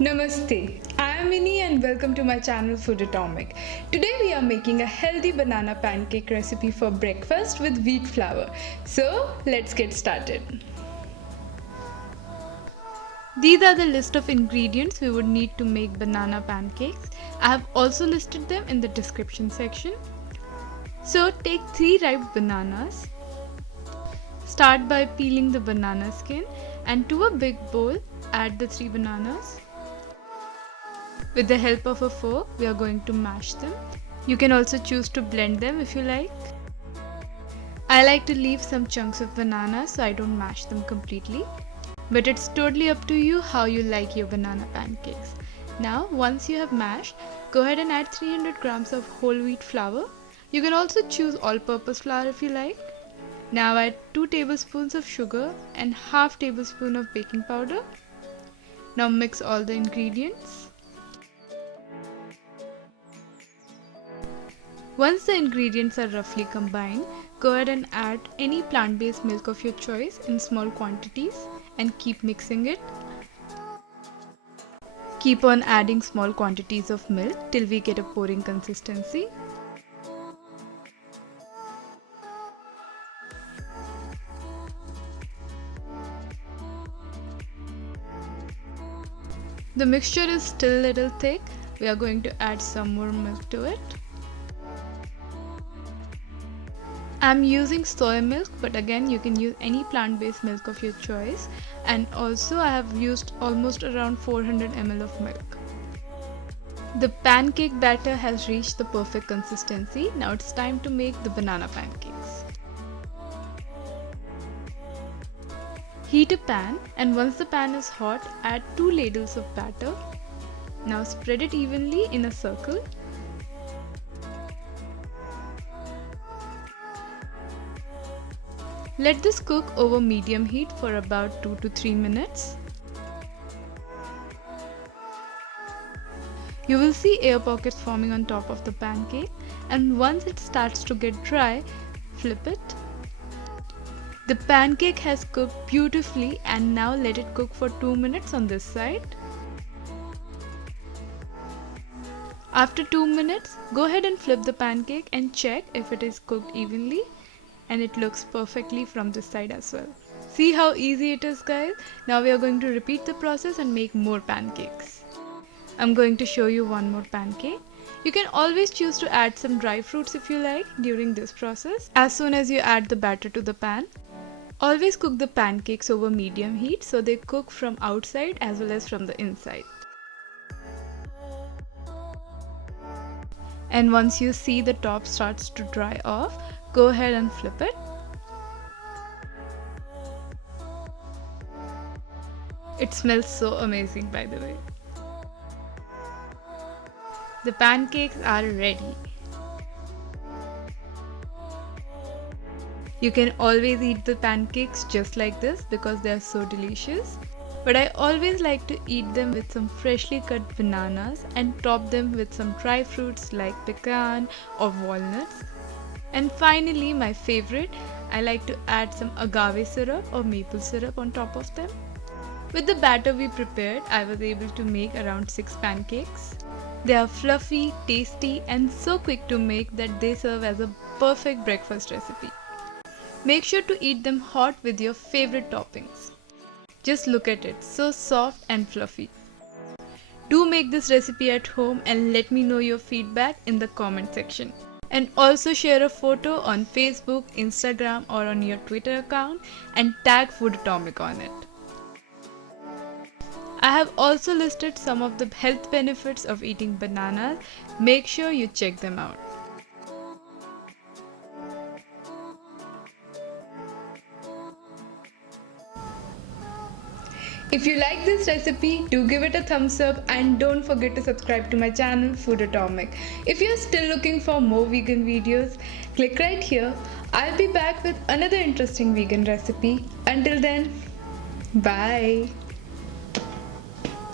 Namaste, I am Minnie and welcome to my channel Food Atomic. Today we are making a healthy banana pancake recipe for breakfast with wheat flour. So let's get started. These are the list of ingredients we would need to make banana pancakes. I have also listed them in the description section. So take 3 ripe bananas. Start by peeling the banana skin and to a big bowl add the 3 bananas. With the help of a fork, we are going to mash them. You can also choose to blend them if you like. I like to leave some chunks of banana so I don't mash them completely. But it's totally up to you how you like your banana pancakes. Now, once you have mashed, go ahead and add 300 grams of whole wheat flour. You can also choose all-purpose flour if you like. Now add 2 tablespoons of sugar and half tablespoon of baking powder. Now mix all the ingredients. Once the ingredients are roughly combined, go ahead and add any plant-based milk of your choice in small quantities and keep mixing it. Keep on adding small quantities of milk till we get a pouring consistency. The mixture is still a little thick. We are going to add some more milk to it. I'm using soy milk, but again you can use any plant-based milk of your choice, and also I have used almost around 400 ml of milk. The pancake batter has reached the perfect consistency. Now it's time to make the banana pancakes. Heat a pan, and once the pan is hot, add 2 ladles of batter. Now spread it evenly in a circle. Let this cook over medium heat for about 2 to 3 minutes. You will see air pockets forming on top of the pancake, and once it starts to get dry, flip it. The pancake has cooked beautifully, and now let it cook for 2 minutes on this side. After 2 minutes, go ahead and flip the pancake and check if it is cooked evenly. And it looks perfectly from this side as well. See how easy it is, guys? Now we are going to repeat the process and make more pancakes. I'm going to show you one more pancake. You can always choose to add some dry fruits if you like during this process as soon as you add the batter to the pan. Always cook the pancakes over medium heat so they cook from outside as well as from the inside. And once you see the top starts to dry off, go ahead and flip it. It smells so amazing, by the way. The pancakes are ready. You can always eat the pancakes just like this because they are so delicious. But I always like to eat them with some freshly cut bananas and top them with some dry fruits like pecan or walnuts. And finally, my favorite, I like to add some agave syrup or maple syrup on top of them. With the batter we prepared, I was able to make around 6 pancakes. They are fluffy, tasty, and so quick to make that they serve as a perfect breakfast recipe. Make sure to eat them hot with your favorite toppings. Just look at it, so soft and fluffy. Do make this recipe at home and let me know your feedback in the comment section. And also share a photo on Facebook, Instagram or on your Twitter account and tag Food Atomic on it. I have also listed some of the health benefits of eating bananas. Make sure you check them out. If you like this recipe, do give it a thumbs up and don't forget to subscribe to my channel Food Atomic. If you're still looking for more vegan videos, click right here. I'll be back with another interesting vegan recipe. Until then, bye.